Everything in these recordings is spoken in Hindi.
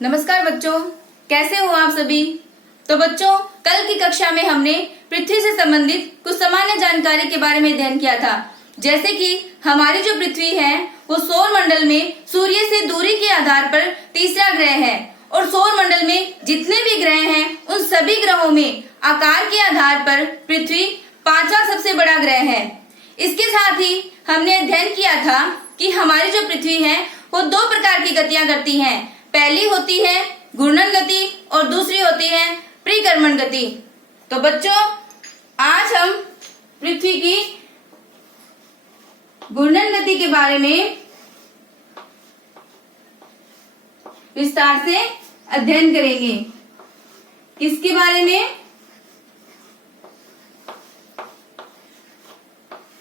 नमस्कार बच्चों, कैसे हो आप सभी। तो बच्चों, कल की कक्षा में हमने पृथ्वी से संबंधित कुछ सामान्य जानकारी के बारे में अध्ययन किया था। जैसे कि हमारी जो पृथ्वी है वो सौर मंडल में सूर्य से दूरी के आधार पर तीसरा ग्रह है और सौर मंडल में जितने भी ग्रह हैं उन सभी ग्रहों में आकार के आधार पर पृथ्वी पांचवा सबसे बड़ा ग्रह है। इसके साथ ही हमने अध्ययन किया था कि हमारी जो पृथ्वी है वो दो प्रकार की गतियां करती है। पहली होती है घूर्णन गति और दूसरी होती है परिक्रमण गति। तो बच्चों, आज हम पृथ्वी की घूर्णन गति के बारे में विस्तार से अध्ययन करेंगे। किसके बारे में?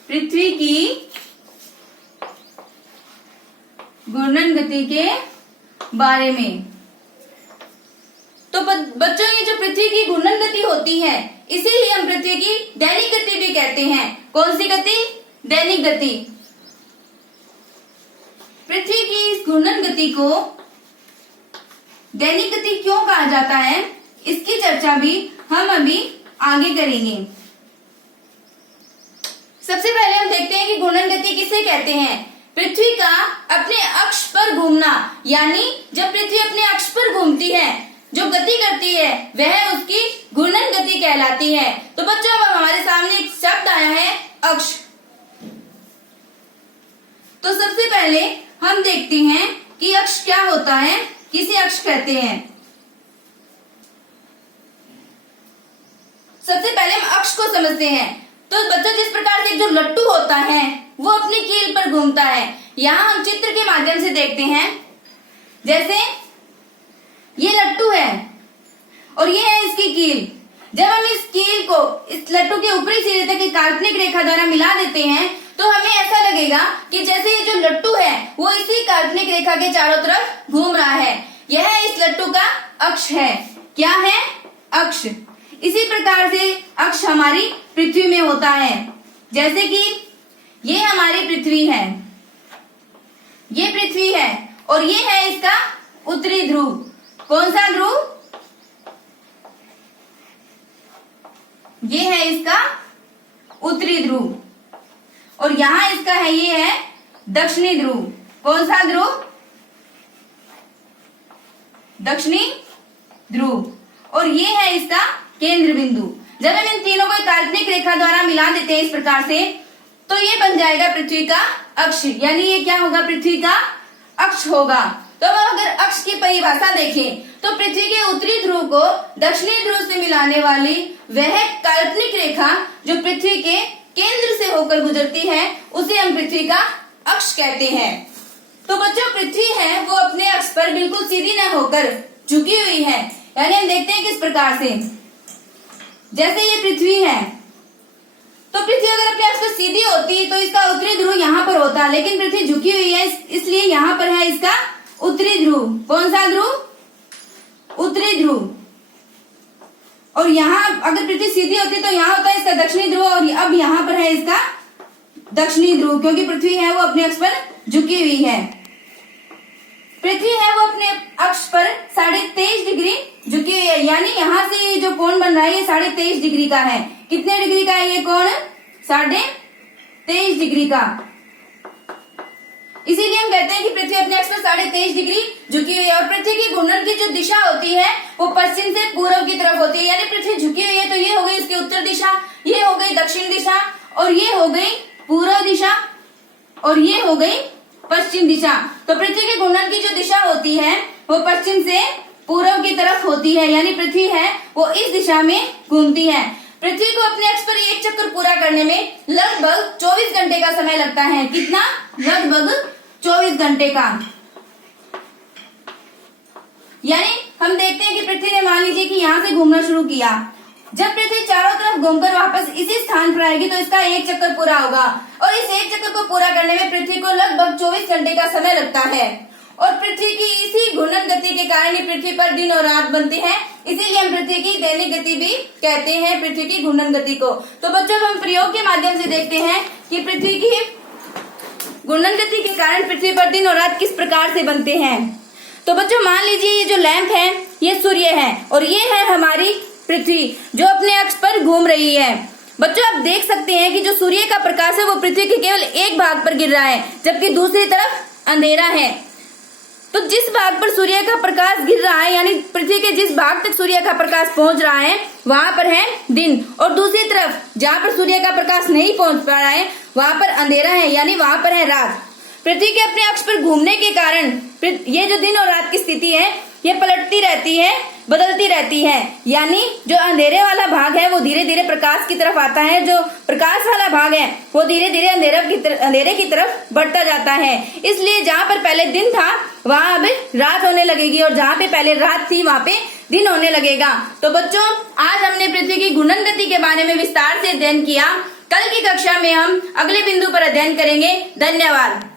पृथ्वी की घूर्णन गति के बारे में। तो बच्चों, ये जो पृथ्वी की घूर्णन गति होती है इसीलिए हम पृथ्वी की दैनिक गति भी कहते हैं। कौन सी गति? दैनिक गति। पृथ्वी की इस घूर्णन गति को दैनिक गति क्यों कहा जाता है, इसकी चर्चा भी हम अभी आगे करेंगे। सबसे पहले हम देखते हैं कि घूर्णन गति किसे कहते हैं। पृथ्वी का अपने अक्ष पर घूमना, यानी जब पृथ्वी अपने अक्ष पर घूमती है, जो गति करती है, वह उसकी घूर्णन गति कहलाती है। तो बच्चों, अब हमारे सामने एक शब्द आया है अक्ष। तो सबसे पहले हम देखते हैं कि अक्ष क्या होता है, किसे अक्ष कहते हैं। सबसे पहले हम अक्ष को समझते हैं। तो बच्चों, जिस प्रकार से जो लट्टू होता है वो अपनी कील पर घूमता है। यहाँ हम चित्र के माध्यम से देखते हैं। जैसे ये लट्टू है और ये है इसकी कील। जब हम इस कील को इस लट्टू के ऊपरी सिरे तक एक काल्पनिक रेखा द्वारा मिला देते हैं तो हमें ऐसा लगेगा कि जैसे ये जो लट्टू है वो इसी काल्पनिक रेखा के चारों तरफ घूम रहा है। यह इस लट्टू का अक्ष है। क्या है? अक्ष। इसी प्रकार से अक्ष हमारी पृथ्वी में होता है। जैसे कि ये हमारी पृथ्वी है, ये पृथ्वी है और ये है इसका उत्तरी ध्रुव। कौन सा ध्रुव? ये है इसका उत्तरी ध्रुव और यहाँ इसका है, ये है दक्षिणी ध्रुव। कौन सा ध्रुव? दक्षिणी ध्रुव। और ये है इसका केंद्र बिंदु। जब हम इन तीनों को काल्पनिक रेखा द्वारा मिला देते हैं इस प्रकार से, तो ये बन जाएगा पृथ्वी का अक्ष, यानी ये क्या होगा? पृथ्वी का अक्ष होगा। तो अब अगर अक्ष की परिभाषा देखें तो पृथ्वी के उत्तरी ध्रुव को दक्षिणी ध्रुव से मिलाने वाली वह काल्पनिक रेखा जो पृथ्वी के केंद्र से होकर गुजरती है उसे हम पृथ्वी का अक्ष कहते हैं। तो बच्चों, पृथ्वी है वो अपने अक्ष पर बिल्कुल सीधी न होकर झुकी हुई है। यानी हम देखते हैं किस प्रकार से, जैसे ये पृथ्वी है तो पृथ्वी अगर अपने अक्ष पर सीधी होती तो इसका उत्तरी ध्रुव यहाँ पर होता, लेकिन पृथ्वी झुकी हुई है इसलिए यहाँ पर है इसका उत्तरी ध्रुव। कौन सा ध्रुव? उत्तरी ध्रुव। और यहाँ अगर पृथ्वी सीधी होती तो यहाँ होता है इसका दक्षिणी ध्रुव और अब यहाँ पर है इसका दक्षिणी ध्रुव, क्योंकि पृथ्वी है वो अपने अक्ष पर झुकी हुई है। पृथ्वी है वो अपने अक्ष पर 23.5 डिग्री झुकी हुई है, यानी यहाँ से ये जो कोण बन रहा है ये 23.5 डिग्री का है। कितने डिग्री का है ये कोण? 23.5 डिग्री का। इसीलिए हम कहते हैं कि पृथ्वी अपने अक्ष पर 23.5 डिग्री झुकी हुई है। और पृथ्वी की घूर्णन की जो दिशा होती है वो पश्चिम से पूर्व की तरफ होती है। यानी पृथ्वी झुकी हुई है तो ये हो गई इसकी उत्तर दिशा, ये हो गई दक्षिण दिशा और ये हो गई पूर्व दिशा और ये हो गई पश्चिम दिशा। तो पृथ्वी की घूर्णन की जो दिशा होती है वो पश्चिम से पूर्व की तरफ होती है, यानी पृथ्वी है वो इस दिशा में घूमती है। पृथ्वी को अपने अक्ष पर एक चक्कर पूरा करने में लगभग 24 घंटे का समय लगता है। कितना? लगभग 24 घंटे का। यानी हम देखते हैं कि पृथ्वी ने मान लीजिए कि यहाँ से घूमना शुरू किया, जब पृथ्वी चारों तरफ घूमकर वापस इसी स्थान पर आएगी तो इसका एक चक्कर पूरा होगा और इस एक चक्कर को पूरा करने में पृथ्वी को लगभग 24 घंटे का समय लगता है। और पृथ्वी की इसी घूर्णन गति के कारण ही पृथ्वी पर दिन और रात बनती है, इसीलिए हम पृथ्वी की दैनिक गति भी कहते हैं पृथ्वी की घूर्णन गति को। तो बच्चों, हम प्रयोग के माध्यम से देखते हैं कि पृथ्वी की घूर्णन गति के कारण पृथ्वी पर दिन और रात किस प्रकार से बनते हैं। तो बच्चों मान लीजिए ये जो लैंप है ये सूर्य है और ये है हमारी पृथ्वी जो अपने अक्ष पर घूम रही है। बच्चों आप देख सकते हैं कि जो सूर्य का प्रकाश है वो पृथ्वी के केवल एक भाग पर गिर रहा है जबकि दूसरी तरफ अंधेरा है। तो जिस भाग पर सूर्य का प्रकाश गिर रहा है यानी पृथ्वी के जिस भाग तक सूर्य का प्रकाश पहुंच रहा है वहां पर है दिन और दूसरी तरफ जहां पर सूर्य का प्रकाश नहीं पहुंच पा रहा है वहां पर अंधेरा है यानी वहां पर है रात। पृथ्वी के अपने अक्ष पर घूमने के कारण ये जो दिन और रात की स्थिति है ये पलटती रहती है, बदलती रहती है। यानी जो अंधेरे वाला भाग है वो धीरे धीरे प्रकाश की तरफ आता है, जो प्रकाश वाला भाग है वो धीरे धीरे अंधेरे की तरफ बढ़ता जाता है। इसलिए जहाँ पर पहले दिन था वहां अब रात होने लगेगी और जहाँ पे पहले रात थी वहां पे दिन होने लगेगा। तो बच्चों आज हमने पृथ्वी की घूर्णन गति के बारे में विस्तार से अध्ययन किया। कल की कक्षा में हम अगले बिंदु पर अध्ययन करेंगे। धन्यवाद।